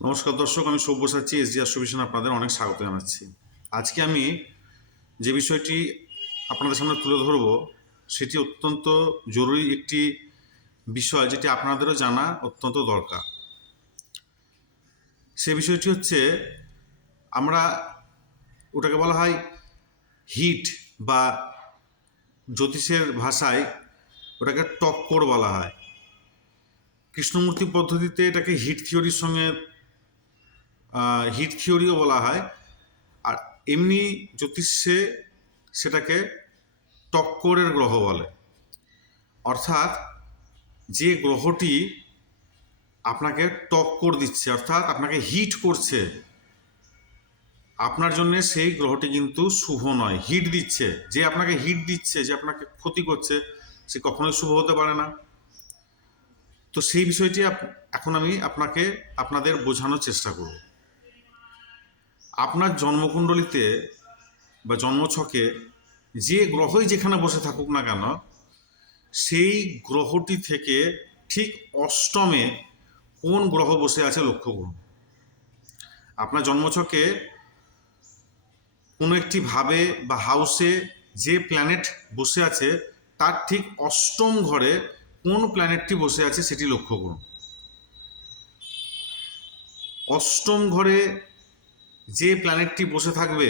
নমস্কার দর্শক, আমি সব্যসাচী এসডি অ্যাস্ট্রোভিশনে আপনাদের অনেক স্বাগত জানাচ্ছি। আজকে আমি যে বিষয়টি আপনাদের সামনে তুলে ধরব সেটি অত্যন্ত জরুরি একটি বিষয়, যেটি আপনাদেরও জানা অত্যন্ত দরকার। সে বিষয়টি হচ্ছে, আমরা ওটাকে বলা হয় হিট, বা জ্যোতিষের ভাষায় ওটাকে টক্কর বলা হয়। কৃষ্ণমূর্তি পদ্ধতিতে এটাকে হিট থিওরির সঙ্গে হিট থিওরিও বলা হয়, আর এমনি জ্যোতিষে সেটাকে টক্করের গ্রহ বলে। অর্থাৎ যে গ্রহটি আপনাকে টক্কর দিচ্ছে, অর্থাৎ আপনাকে হিট করছে, আপনার জন্য সেই গ্রহটি কিন্তু শুভ নয়। হিট দিচ্ছে, যে আপনাকে হিট দিচ্ছে, যে আপনাকে ক্ষতি করছে, সে কখনোই শুভ হতে পারে না। তো সেই বিষয়টি এখন আমি আপনাদের বোঝানোর চেষ্টা করব। আপনার জন্মকুণ্ডলিতে বা জন্মছকে যে গ্রহই যেখানে বসে থাকুক না কেন, সেই গ্রহটি থেকে ঠিক অষ্টমে কোন গ্রহ বসে আছে লক্ষ্য করুন। আপনার জন্মছকে কোনো একটি ভাবে বা হাউসে যে প্ল্যানেট বসে আছে, তার ঠিক অষ্টম ঘরে কোন প্ল্যানেটটি বসে আছে সেটি লক্ষ্য করুন। অষ্টম ঘরে যে প্ল্যানেটটি বসে থাকবে,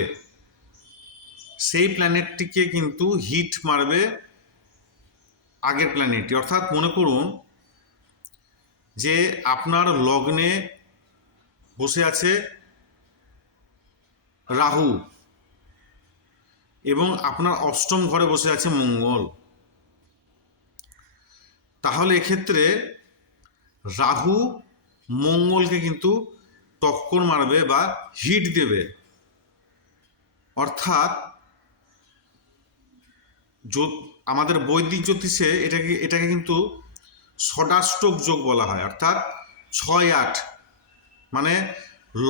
সেই প্ল্যানেটটিকে কিন্তু হিট মারবে আগের প্ল্যানেটটি। অর্থাৎ মনে করুন যে আপনার লগ্নে বসে আছে রাহু এবং আপনার অষ্টম ঘরে বসে আছে মঙ্গল। তাহলে এক্ষেত্রে রাহু মঙ্গলকে কিন্তু টক্কর মারবে বা হিট দেবে। অর্থাৎ আমাদের বৈদিক জ্যোতিষে এটাকে কিন্তু ষষ্ঠাষ্টক যোগ বলা হয়। অর্থাৎ 6-8, মানে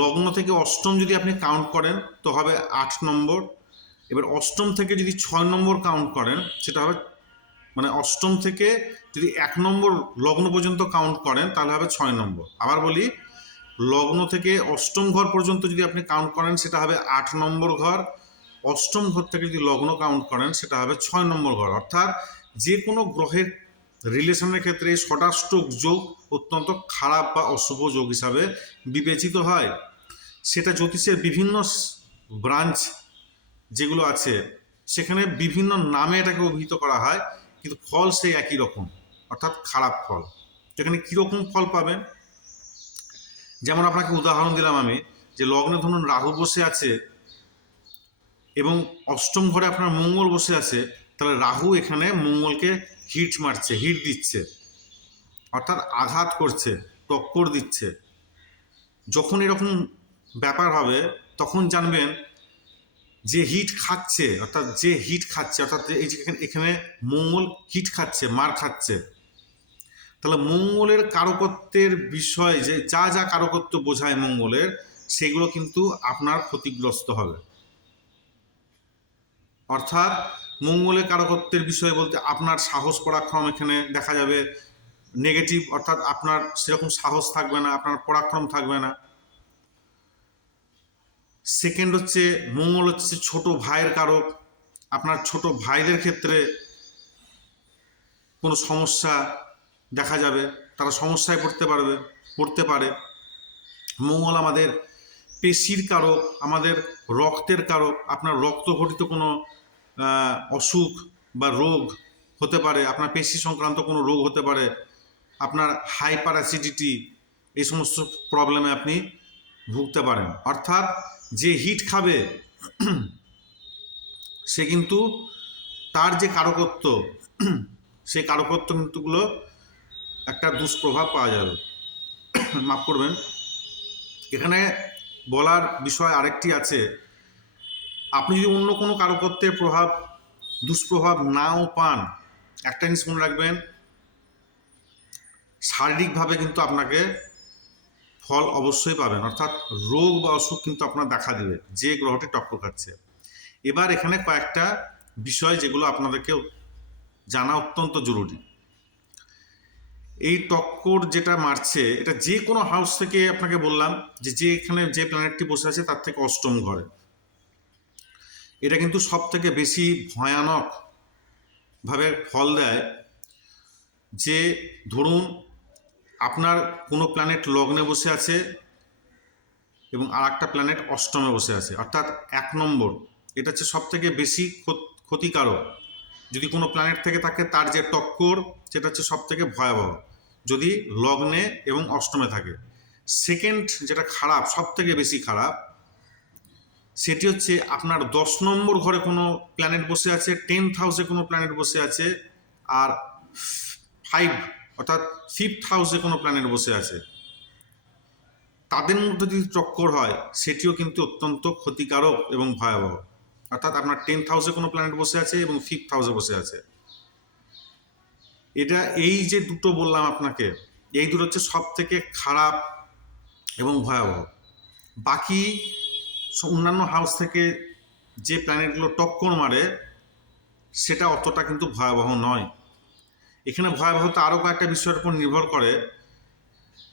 লগ্ন থেকে অষ্টম যদি আপনি কাউন্ট করেন তো হবে 8 নম্বর। এবার অষ্টম থেকে যদি 6 নম্বর কাউন্ট করেন সেটা হবে, মানে অষ্টম থেকে যদি 1 নম্বর লগ্ন পর্যন্ত কাউন্ট করেন তাহলে হবে 6 নম্বর। আবার বলি, লগ্ন থেকে অষ্টম ঘর পর্যন্ত যদি আপনি কাউন্ট করেন সেটা হবে 8 নম্বর ঘর। অষ্টম ঘর থেকে যদি লগ্ন কাউন্ট করেন সেটা হবে 6 নম্বর ঘর। অর্থাৎ যে কোনো গ্রহের রিলেশনের ক্ষেত্রে ষষ্ঠাষ্টক যোগ অত্যন্ত খারাপ বা অশুভ যোগ হিসাবে বিবেচিত হয়। সেটা জ্যোতিষের বিভিন্ন ব্রাঞ্চ যেগুলো আছে সেখানে বিভিন্ন নামে এটাকে অভিহিত করা হয়, কিন্তু ফল সেই একই রকম, অর্থাৎ খারাপ ফল। এখানে কীরকম ফল পাবেন, যেমন আপনাকে উদাহরণ দিলাম আমি, যে লগ্নে ধরুন রাহু বসে আছে এবং অষ্টম ঘরে আপনার মঙ্গল বসে আছে, তাহলে রাহু এখানে মঙ্গলকে হিট মারছে, হিট দিচ্ছে, অর্থাৎ আঘাত করছে, টক্কর দিচ্ছে। যখন এরকম ব্যাপার হবে তখন জানবেন যে হিট খাচ্ছে, অর্থাৎ এই যে এখানে মঙ্গল হিট খাচ্ছে, মার খাচ্ছে। তাহলে মঙ্গলের কারকত্বের বিষয়, যে যা যা কারকত্ব বোঝায় মঙ্গলের, সেগুলো কিন্তু আপনার ক্ষতিগ্রস্ত হবে। অর্থাৎ মঙ্গলের কারকত্বের বিষয় বলতে আপনার সাহস পরাক্রম এখানে দেখা যাবে নেগেটিভ, অর্থাৎ আপনার সেরকম সাহস থাকবে না, আপনার পরাক্রম থাকবে না। সেকেন্ড হচ্ছে, মঙ্গল হচ্ছে ছোট ভাইয়ের কারক। আপনার ছোট ভাইদের ক্ষেত্রে কোনো সমস্যা দেখা যাবে, তারা সমস্যায় পড়তে পারে। মঙ্গল আমাদের পেশির কারক, আমাদের রক্তের কারক। আপনার রক্ত ঘটিত কোনো অসুখ বা রোগ হতে পারে, আপনার পেশি সংক্রান্ত কোনো রোগ হতে পারে, আপনার হাইপার অ্যাসিডিটি, এই সমস্ত প্রবলেমে আপনি ভুগতে পারেন। অর্থাৎ যে হিট খাবে সে কিন্তু তার যে কারকত্ব, সেই কারকত্ব কিন্তুগুলো একটা দুষ্প্রভাব পাওয়া যাবে। মাফ করবেন, এখানে বলার বিষয় আরেকটি আছে। আপনি যদি অন্য কোনো কারকত্বের দুষ্প্রভাব নাও পান, একটা জিনিস মনে রাখবেন, শারীরিকভাবে কিন্তু আপনাকে ফল অবশ্যই পাবেন, অর্থাৎ রোগ বা অসুখ কিন্তু আপনার দেখা দেবে যে গ্রহটি টক্কর খাচ্ছে। এবার এখানে কয়েকটা বিষয় যেগুলো আপনাদেরকে জানা অত্যন্ত জরুরি। এই টক্কর যেটা মারছে এটা যে কোনো হাউস থেকে, আপনাকে বললাম যে এখানে যে প্ল্যানেটটি বসে আছে তার থেকে অষ্টম ঘরে। এটা কিন্তু সব থেকে বেশি ভয়ানক ভাবে ফল দেয়। যে ধরুন আপনার কোনো প্ল্যানেট লগ্নে বসে আছে এবং আর একটা প্ল্যানেট অষ্টমে বসে আছে, অর্থাৎ 1 নম্বর, এটা হচ্ছে সব থেকে বেশি ক্ষতিকারক। যদি কোনো প্ল্যানেট থেকে থাকে তার যে টক্কর সেটা হচ্ছে সব থেকে ভয়াবহ যদি লগ্নে এবং অষ্টমে থাকে। সেকেন্ড যেটা খারাপ, সব থেকে বেশি খারাপ, সেটি হচ্ছে আপনার 10 নম্বর ঘরে কোনো প্ল্যানেট বসে আছে, 10th হাউসে কোনো প্ল্যানেট বসে আছে, আর 5 অর্থাৎ 5th হাউসে কোনো প্ল্যানেট বসে আছে। তাদের মধ্যে যদি টক্কর হয় সেটিও কিন্তু অত্যন্ত ক্ষতিকারক এবং ভয়াবহ। অর্থাৎ আপনার 10th হাউসে কোনো প্ল্যানেট বসে আছে এবং 5th হাউসে বসে আছে। এটা এই যে দুটো বললাম আপনাকে, এই দুটো হচ্ছে সব থেকে খারাপ এবং ভয়াবহ। বাকি অন্যান্য হাউস থেকে যে প্ল্যানেটগুলো টক্কর মারে সেটা অতটা কিন্তু ভয়াবহ নয়। এখানে ভয়াবহতা আরও কয়েকটা বিষয়ের উপর নির্ভর করে,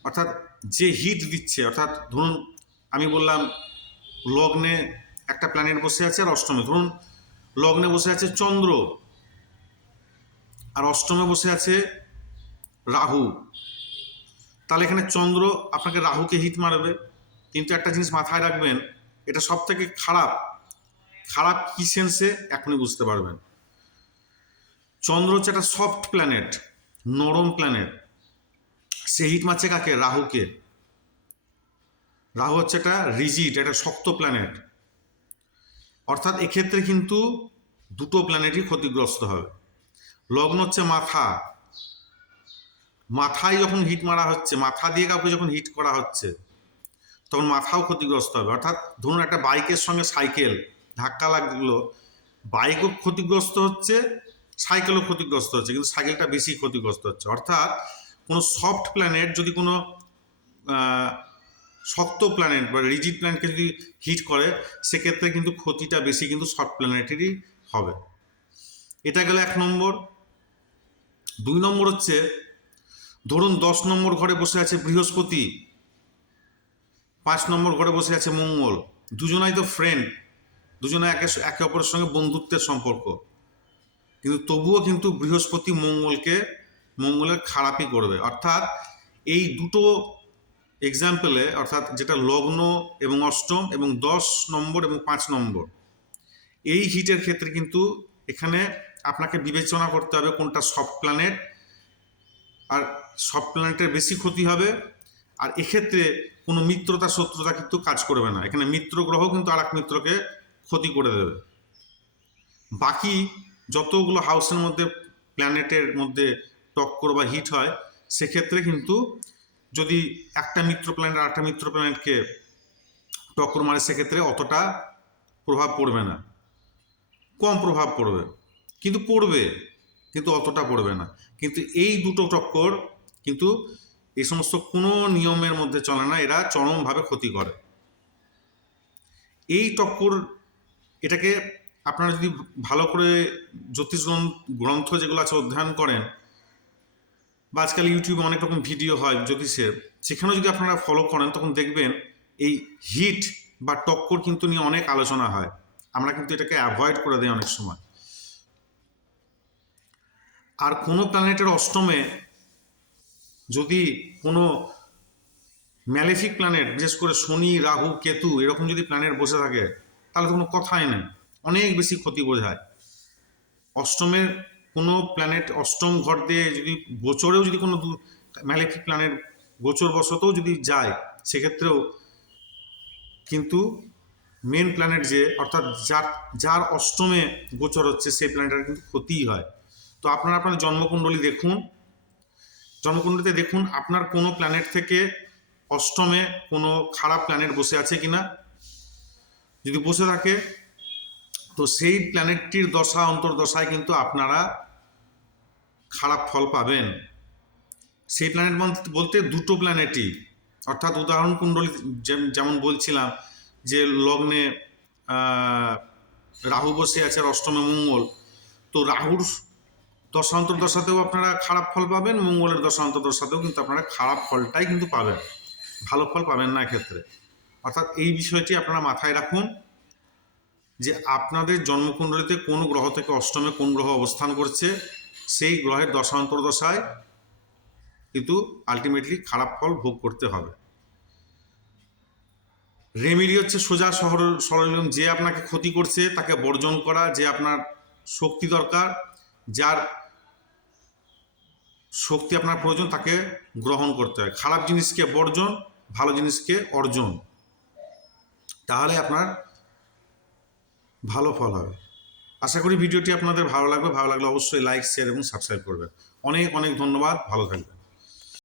অর্থাৎ যে হিট দিচ্ছে, অর্থাৎ ধরুন আমি বললাম লগ্নে একটা প্ল্যানেট বসে আছে আর অষ্টমে, ধরুন লগ্নে বসে আছে চন্দ্র আর অষ্টমে বসে আছে রাহু, তাহলে এখানে চন্দ্র আপনাকে রাহুকে হিট মারবে। কিন্তু একটা জিনিস মাথায় রাখবেন, এটা সব থেকে খারাপ। খারাপ কি সেন্সে এখনই বুঝতে পারবেন। চন্দ্র হচ্ছে একটা সফট প্ল্যানেট, নরম প্ল্যানেট, সে হিট মারছে কাকে? রাহুকে। রাহু হচ্ছে একটা রিজিড, একটা শক্ত প্ল্যানেট। অর্থাৎ এক্ষেত্রে কিন্তু দুটো প্ল্যানেটই ক্ষতিগ্রস্ত হবে। লগ্ন হচ্ছে মাথা, মাথায় যখন হিট মারা হচ্ছে, মাথা দিয়ে কাউকে যখন হিট করা হচ্ছে তখন মাথাও ক্ষতিগ্রস্ত হবে। অর্থাৎ ধরুন একটা বাইকের সঙ্গে সাইকেল ধাক্কা লাগলো, বাইকও ক্ষতিগ্রস্ত হচ্ছে, সাইকেলও ক্ষতিগ্রস্ত হচ্ছে, কিন্তু সাইকেলটা বেশি ক্ষতিগ্রস্ত হচ্ছে। অর্থাৎ কোনো সফট প্ল্যানেট যদি কোনো শক্ত প্ল্যানেট বা রিজিড প্ল্যানেটকে যদি হিট করে, সেক্ষেত্রে কিন্তু ক্ষতিটা বেশি কিন্তু সফট প্ল্যানেটেরই হবে। এটা গেল 1 নম্বর। 2 নম্বর হচ্ছে ধরুন 10 নম্বর ঘরে বসে আছে বৃহস্পতি, 5 নম্বর ঘরে বসে আছে মঙ্গল। দুজনাই তো ফ্রেন্ড, দুজনে একে অপরের সঙ্গে বন্ধুত্বের সম্পর্ক, কিন্তু তবুও কিন্তু বৃহস্পতি মঙ্গলের খারাপই করবে। অর্থাৎ এই দুটো এক্সাম্পলে, অর্থাৎ যেটা লগ্ন এবং অষ্টম এবং 10 নম্বর এবং 5 নম্বর, এই হিটের ক্ষেত্রে কিন্তু এখানে আপনাকে বিবেচনা করতে হবে কোনটা সফট প্ল্যানেট, আর সফট প্ল্যানেটের বেশি ক্ষতি হবে। আর এক্ষেত্রে কোনো মিত্রতা শত্রুতা কিন্তু কাজ করবে না। এখানে মিত্র গ্রহ কিন্তু আর এক মিত্রকে ক্ষতি করে দেবে। বাকি যতগুলো হাউসের মধ্যে প্ল্যানেটের মধ্যে টক্কর বা হিট হয়, সেক্ষেত্রে কিন্তু যদি একটা মিত্র প্ল্যানেট আর একটা মিত্র প্ল্যানেটকে টক্কর মারে, সেক্ষেত্রে অতটা প্রভাব পড়বে না, কম প্রভাব পড়বে, কিন্তু পড়বে, কিন্তু অতটা পড়বে না। কিন্তু এই দুটো টক্কর কিন্তু এই সমস্ত কোনো নিয়মের মধ্যে চলে না, এরা চরমভাবে ক্ষতি করে। এই টক্কর, এটাকে আপনারা যদি ভালো করে জ্যোতিষ গ্রন্থ যেগুলো আছে অধ্যয়ন করেন, বা আজকাল ইউটিউবে অনেক রকম ভিডিও হয় জ্যোতিষের, সেখানেও যদি আপনারা ফলো করেন তখন দেখবেন এই হিট বা টক্কর কিন্তু নিয়ে অনেক আলোচনা হয়। আমরা কিন্তু এটাকে অ্যাভয়েড করে দিই অনেক সময়। আর কোনো প্ল্যানেটের অষ্টমে যদি কোনো ম্যালেফিক প্ল্যানেট, বিশেষ করে শনি, রাহু, কেতু এরকম যদি প্ল্যানেট বসে থাকে, তাহলে তো কোনো কথাই নেই, অনেক বেশি ক্ষতি বোঝায়। অষ্টমের কোনো প্ল্যানেট অষ্টম ঘর দিয়ে যদি গোচরেও যদি কোনো ম্যালেফিক প্ল্যানেট গোচরবশতও যদি যায়, সেক্ষেত্রেও কিন্তু মেন প্ল্যানেট যে, অর্থাৎ যার অষ্টমে গোচর হচ্ছে, সেই প্ল্যানেটের কিন্তু ক্ষতিই হয়। তো আপনারা আপনার জন্মকুণ্ডলী দেখুন, জন্মকুণ্ডলীতে দেখুন আপনার কোনো প্ল্যানেট থেকে অষ্টমে কোনো খারাপ প্ল্যানেট বসে আছে কিনা। যদি বসে থাকে তো সেই প্ল্যানেটটির দশা অন্তর্দশায় কিন্তু আপনারা খারাপ ফল পাবেন। সেই প্ল্যানেট বলতে দুটো প্ল্যানেটই, অর্থাৎ উদাহরণ কুণ্ডলী যেমন বলছিলাম যে লগ্নে রাহু বসে আছে আর অষ্টমে মঙ্গল, তো রাহুর দশান্তর দশাতেও আপনারা খারাপ ফল পাবেন, মঙ্গলের দশান্তর দশাতেও কিন্তু আপনারা খারাপ ফলটাই কিন্তু পাবেন, ভালো ফল পাবেন না এক্ষেত্রে। অর্থাৎ এই বিষয়টি আপনারা মাথায় রাখুন যে আপনাদের জন্মকুণ্ডলিতে কোন গ্রহ থেকে অষ্টমে কোন গ্রহ অবস্থান করছে, সেই গ্রহের দশান্তর দশায় কিন্তু আলটিমেটলি খারাপ ফল ভোগ করতে হবে। রেমেডি হচ্ছে সোজা সরল নিয়ম, যে আপনাকে ক্ষতি করছে তাকে বর্জন করা, যে আপনার শক্তি দরকার, যার শক্তি আপনার প্রয়োজন তাকে গ্রহণ করতে হয়। খারাপ জিনিসকে বর্জন, ভালো জিনিসকে অর্জন, তাহলে আপনার ভালো ফল হবে। আশা করি ভিডিওটি আপনাদের ভালো লাগবে। ভালো লাগলে অবশ্যই লাইক, শেয়ার এবং সাবস্ক্রাইব করবেন। অনেক অনেক ধন্যবাদ, ভালো থাকবেন।